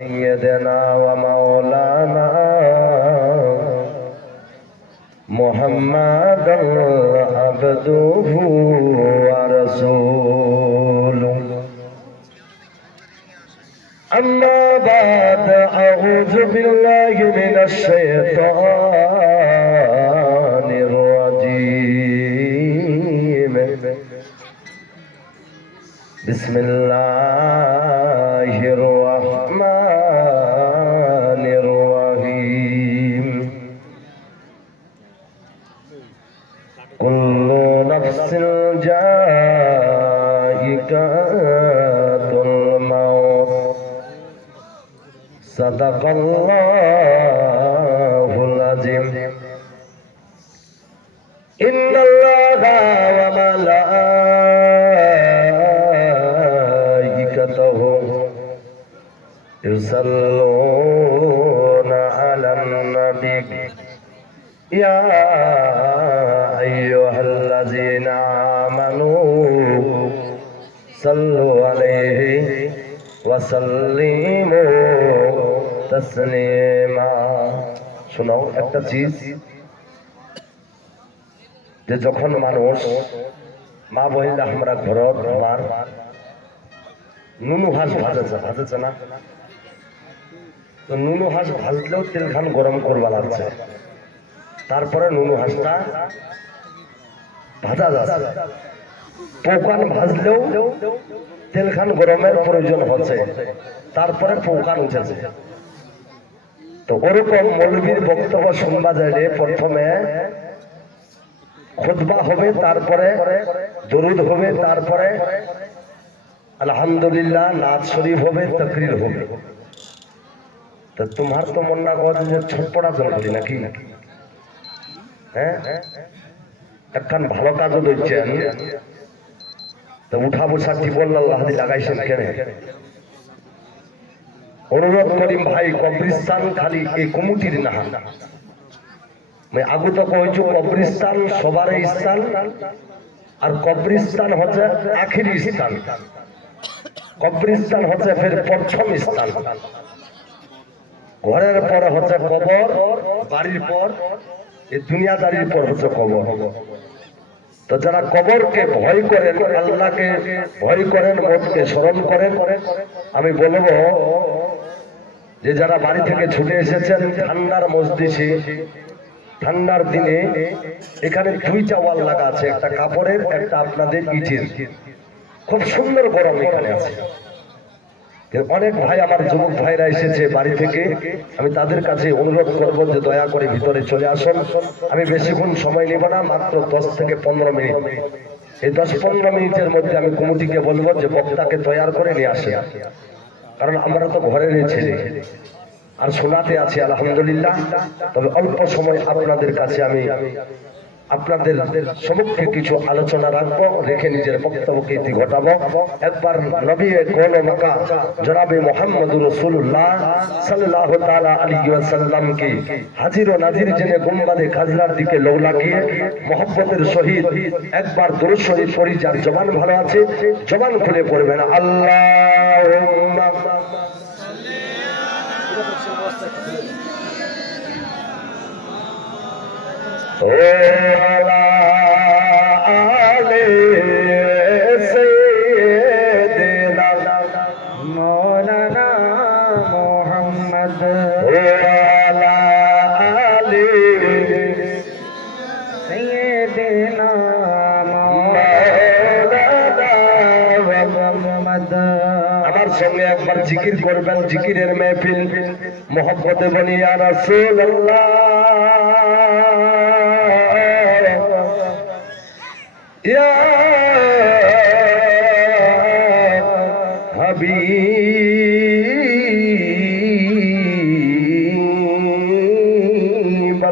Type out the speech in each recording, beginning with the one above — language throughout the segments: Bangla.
سيدنا ومولانا محمد عبده ورسوله أما بعد أعوذ بالله من الشيطان الرجيم بسم الله الرحمن الرحيم كل نفس ذائقة الموت صدق الله العظيم إن الله وملائكته يصلون على النبي يا أيها الذين آمنوا صلوا عليه وسلموا تسليما শোনাও একটা চিজ যে যখন মানুষ মা বহিলা আমরা ঘরত আমার নুনু হাঁস ভাজেছে না, তো নুনু হাঁস ভাজলেও তেল খান গরম করবা লাগছে, তারপরে নুনু হাঁসটা ভাজা যাচ্ছে, পোকান ভাজলেও তেল খান গরমের প্রয়োজন হচ্ছে, তারপরে পোকান উঠেছে। তো ওরকম মৌলবীর বক্তব্য শুনবা যাইলে প্রথমে খুতবা হবে, তারপরে দরুদ হবে, তারপরে আলহামদুলিল্লাহ নাত শরীফ হবে, তাকরীর হবে। তো তোমার তো মন না কথা যে ছটপটা জলদি নাকি, হ্যাঁ একখান ভালো কাজও দিচ্ছেন, তো উঠা বসা জীবন আল্লাহ লাগাইছেন কেন? অনুরোধ করিম ভাই, কবরিস্তান খালি এই কমিটির না, আগু তো কইছো কবরিস্তান সবার স্থান, আর কবরিস্তান হচ্ছে আখিরি স্থান, কবরিস্তান হচ্ছে ফের প্রথম স্থান। ঘরের পরে হচ্ছে কবর, বাড়ির পর এই দুনিয়াদারির পর হচ্ছে কবর। তো যারা কবরকে ভয় করেন, আল্লাহকে ভয় করেন, মতকে স্মরণ করেন, আমি বলবো যে যারা বাড়ি থেকে ছুটে এসেছেন ঠান্ডার মজলিসে, ঠান্ডার দিনে এখানে দুইটা ওয়াল লাগা আছে, একটা কাপড়ের, একটা আপনাদের ইটের, খুব সুন্দর গরম এখানে আছে। অনেক ভাই আমার যুবক ভাইরা এসেছে বাড়ি থেকে, আমি তাদের কাছে অনুরোধ করবো যে দয়া করে ভিতরে চলে আসুন। আমি বেশিক্ষণ সময় নেব না, মাত্র 10 থেকে 15 মিনিট। এই 10-15 মিনিটের মধ্যে আমি কমিটিকে বলবো যে বক্তাকে তৈরি করে নিয়ে আসে, কারণ আমরা তো ঘরে রয়েছি আর শোনাতে আছি আলহামদুলিল্লাহ। তবে অল্প সময় আপনাদের কাছে আমি আপনাদের সম্মুখে কিছু আলোচনা রাখবো, রেখে নিজের বক্তব্যকে ইতি ঘটাবো। একবার নবী কোন মাকা জনাবে মুহাম্মদুর রাসূলুল্লাহ সাল্লাল্লাহু তাআলা আলাইহি ওয়াসাল্লামকে হাজির ও নাজির জেনে গুম্বাদে খাজরার দিকে লৌ লাগিয়ে মোহাম্মতের সহিত একবার দরুদ শরীফ পড়ি। যার জবান ভালো আছে জবান খুলে পড়বেন আল্লাহুম্মা ও আলা আলে সাইয়্যিদিনা মাওলানা মুহাম্মদ, ও আলা আলে সাইয়্যিদিনা মাওলানা মুহাম্মদ। আমার সঙ্গে একবার জিকির করবেন, জিকিরের মেহফিল, মোহাম্মতে বলি ইয়া রাসূলুল্লাহ ইয়া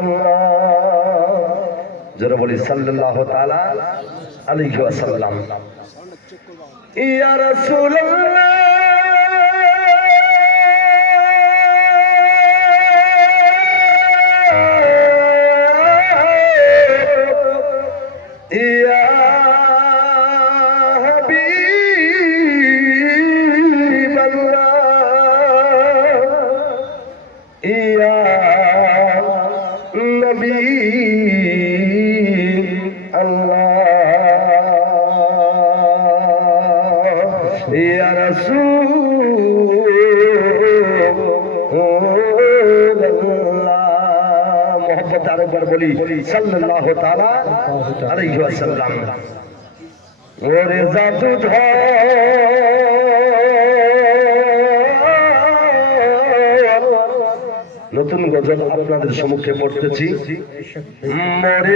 হাবিবাল্লাহ, যারা বলি সাল্লাল্লাহু তাআলা আলাইহি ওয়াসাল্লাম। ইয়া রাসূলুল্লাহ ইয়া রাসূলুল্লাহ। মোহাম্মত আরেকবার বলি সাল্লাল্লাহু তাআলা আলাইহি ওয়াসাল্লাম। ওরে জাদুধর নতুন গজল আপনাদের সম্মুখে পড়তেছি। মরে